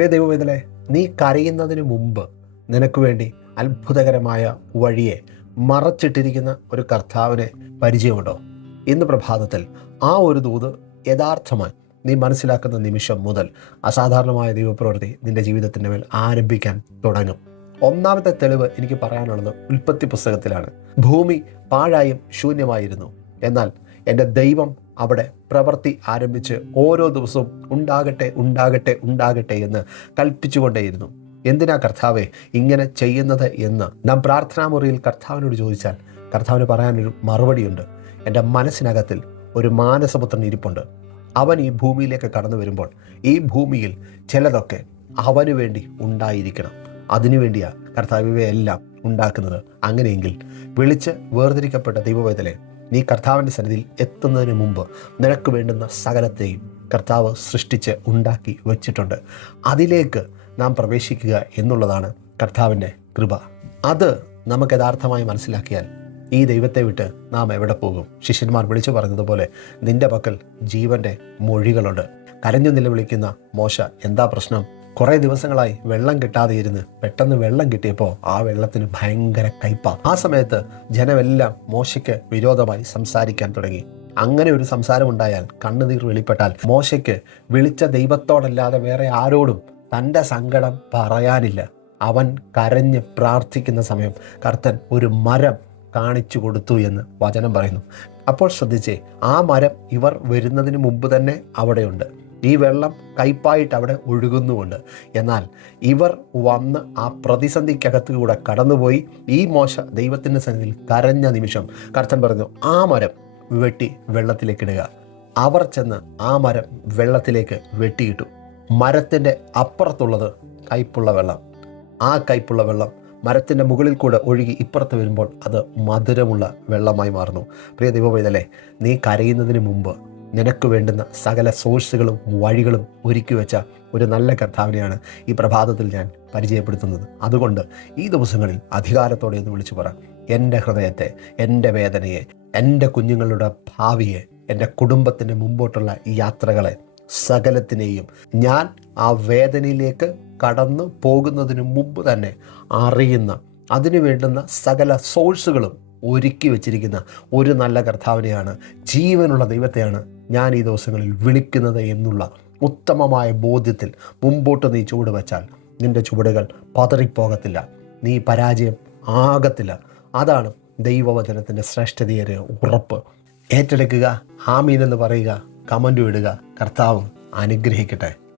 പ്രിയ ദൈവവേദനെ, നീ കരയുന്നതിന് മുമ്പ് നിനക്ക് വേണ്ടി അത്ഭുതകരമായ വഴിയെ മറച്ചിട്ടിരിക്കുന്ന ഒരു കർത്താവിനെ പരിചയമുണ്ടോ? ഇന്ന് പ്രഭാതത്തിൽ ആ ഒരു ദൂത് യഥാർത്ഥമായി നീ മനസ്സിലാക്കുന്ന നിമിഷം മുതൽ അസാധാരണമായ ദൈവപ്രവൃത്തി നിന്റെ ജീവിതത്തിൻ്റെ മേൽ ആരംഭിക്കാൻ തുടങ്ങും. ഒന്നാമത്തെ തെളിവ് എനിക്ക് പറയാനുള്ളത് ഉൽപ്പത്തി പുസ്തകത്തിലാണ്. ഭൂമി പാഴായും ശൂന്യമായിരുന്നു, എന്നാൽ എൻ്റെ ദൈവം അവിടെ പ്രവൃത്തി ആരംഭിച്ച് ഓരോ ദിവസവും ഉണ്ടാകട്ടെ ഉണ്ടാകട്ടെ ഉണ്ടാകട്ടെ എന്ന് കൽപ്പിച്ചുകൊണ്ടേയിരുന്നു. എന്തിനാ കർത്താവെ ഇങ്ങനെ ചെയ്യുന്നത് എന്ന് നാം പ്രാർത്ഥനാമുറിയിൽ കർത്താവിനോട് ചോദിച്ചാൽ കർത്താവിന് പറയാനൊരു മറുപടിയുണ്ട്. എൻ്റെ മനസ്സിനകത്തിൽ ഒരു മാനസപുത്രൻ ഇരിപ്പുണ്ട്. അവൻ ഈ ഭൂമിയിലേക്ക് കടന്നു വരുമ്പോൾ ഈ ഭൂമിയിൽ ചിലതൊക്കെ അവന് വേണ്ടി ഉണ്ടായിരിക്കണം. അതിനുവേണ്ടിയാണ് കർത്താവ് ഇവയെല്ലാം ഉണ്ടാക്കുന്നത്. അങ്ങനെയെങ്കിൽ വിളിച്ച് വേർതിരിക്കപ്പെട്ട ദൈവവേദനെ, നീ കർത്താവിൻ്റെ സന്നിധിയിൽ എത്തുന്നതിന് മുമ്പ് നിനക്ക് വേണ്ടുന്ന സകലത്തെയും കർത്താവ് സൃഷ്ടിച്ച് ഉണ്ടാക്കി വച്ചിട്ടുണ്ട്. അതിലേക്ക് നാം പ്രവേശിക്കുക എന്നുള്ളതാണ് കർത്താവിൻ്റെ കൃപ. അത് നമുക്ക് യഥാർത്ഥമായി മനസ്സിലാക്കിയാൽ ഈ ദൈവത്തെ വിട്ട് നാം എവിടെ പോകും? ശിഷ്യന്മാർ വിളിച്ചു പറഞ്ഞതുപോലെ നിന്റെ പക്കൽ ജീവൻ്റെ മൊഴികളുണ്ട്. കരഞ്ഞു നിലവിളിക്കുന്ന മോശ, എന്താ പ്രശ്നം? കുറേ ദിവസങ്ങളായി വെള്ളം കിട്ടാതെ ഇരുന്ന് പെട്ടെന്ന് വെള്ളം കിട്ടിയപ്പോൾ ആ വെള്ളത്തിന് ഭയങ്കര കയ്പ. ആ സമയത്ത് ജനമെല്ലാം മോശയ്ക്ക് വിരോധമായി സംസാരിക്കാൻ തുടങ്ങി. അങ്ങനെ ഒരു സംസാരമുണ്ടായാൽ, കണ്ണുനീർ വെളിപ്പെട്ടാൽ, മോശയ്ക്ക് വിളിച്ച ദൈവത്തോടല്ലാതെ വേറെ ആരോടും തൻ്റെ സങ്കടം പറയാനില്ല. അവൻ കരഞ്ഞ് പ്രാർത്ഥിക്കുന്ന സമയം കർത്തൻ ഒരു മരം കാണിച്ചു കൊടുത്തു എന്ന് വചനം പറയുന്നു. അപ്പോൾ ശ്രദ്ധിച്ചേ, ആ മരം ഇവർ വരുന്നതിന് മുമ്പ് തന്നെ അവിടെയുണ്ട്. ഈ വെള്ളം കയ്പായിട്ട് അവിടെ ഒഴുകുന്നുമുണ്ട്. എന്നാൽ ഇവർ വന്ന് ആ പ്രതിസന്ധിക്കകത്ത് കൂടെ കടന്നുപോയി ഈ മോശ ദൈവത്തിൻ്റെ സന്നിധിയിൽ കരഞ്ഞ നിമിഷം കർത്തൻ പറഞ്ഞു, ആ മരം വെട്ടി വെള്ളത്തിലേക്കിടുക. അവർ ചെന്ന് ആ മരം വെള്ളത്തിലേക്ക് വെട്ടിയിട്ടു. മരത്തിൻ്റെ അപ്പുറത്തുള്ളത് കയ്പുള്ള വെള്ളം. ആ കയ്പുള്ള വെള്ളം മരത്തിൻ്റെ മുകളിൽ കൂടെ ഒഴുകി ഇപ്പുറത്ത് വരുമ്പോൾ അത് മധുരമുള്ള വെള്ളമായി മാറുന്നു. പ്രിയ ദൈവവേദനേ, നീ കരയുന്നതിന് മുമ്പ് നിനക്ക് വേണ്ടുന്ന സകല സോഴ്സുകളും വഴികളും ഒരുക്കി വെച്ച ഒരു നല്ല കർത്താവിനെയാണ് ഈ പ്രഭാതത്തിൽ ഞാൻ പരിചയപ്പെടുത്തുന്നത്. അതുകൊണ്ട് ഈ ദിവസങ്ങളിൽ അധികാരത്തോടെ ഒന്ന് വിളിച്ചു പറ, എൻ്റെ ഹൃദയത്തെ, എൻ്റെ വേദനയെ, എൻ്റെ കുഞ്ഞുങ്ങളുടെ ഭാവിയെ, എൻ്റെ കുടുംബത്തിൻ്റെ മുമ്പോട്ടുള്ള യാത്രകളെ, സകലത്തിനെയും ഞാൻ ആ വേദനയിലേക്ക് കടന്നു പോകുന്നതിന് മുമ്പ് തന്നെ അറിയുന്ന, അതിനു വേണ്ടുന്ന സകല സോഴ്സുകളും ഒരുക്കി വച്ചിരിക്കുന്ന ഒരു നല്ല കർത്താവിനെയാണ്, ജീവനുള്ള ദൈവത്തെയാണ് ഞാൻ ഈ ദിവസങ്ങളിൽ വിളിക്കുന്നത് എന്നുള്ള ഉത്തമമായ ബോധ്യത്തിൽ മുമ്പോട്ട് നീ ചുവട് വച്ചാൽ നിൻ്റെ ചുവടുകൾ പതറിപ്പോകത്തില്ല, നീ പരാജയം ആകത്തില്ല. അതാണ് ദൈവവചനത്തിൻ്റെ ശ്രേഷ്ഠതയേറിയ ഉറപ്പ്. ഏറ്റെടുക്കുക, ആമീൻ എന്ന് പറയുക, കമൻ്റ് ഇടുക. കർത്താവ് അനുഗ്രഹിക്കട്ടെ.